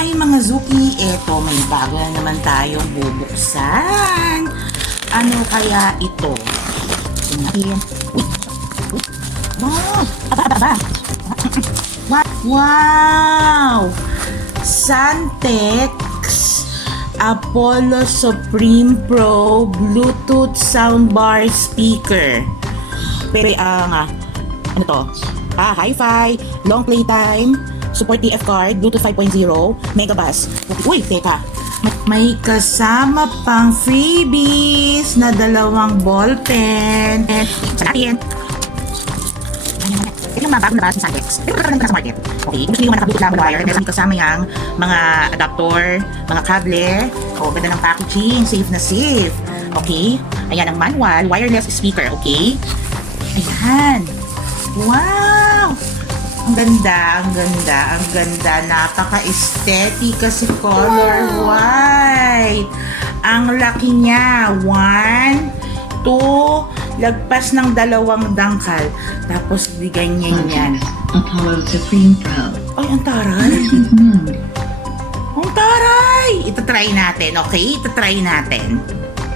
Hi mga Zuki! Eto, may bago na naman tayong bubuksan. Ano kaya ito? Tingnan. Uy! Uy! Wow! Aba! Wow! Santex Apollo Supreme Pro Bluetooth Soundbar Speaker. Pero ano to? Hi-Fi, long playtime, support TF card, Bluetooth 5.0, Megabass. Uy, teka. May kasama pang freebies na dalawang ballpen. Sa natin. Ito yung mga bagong labas ng Santex. Ito yung sa market. Okay, kung gusto nyo naka-Bluetooth lang wire, meron kasama yung mga adapter, mga kable. O, ganda ng packaging. Safe na safe. Okay? Ayan ang manual, wireless speaker. Okay? Ayan. Wow! Ang ganda, ang ganda, ang ganda. Napaka-aesthetic kasi color white. Ang laki niya. 1, 2, lagpas ng 2 dangkal. Tapos bigay niya yan. Apollo Supreme Pro. Ay, ang taray. Ang taray! Ito try natin, okay? Ito try natin.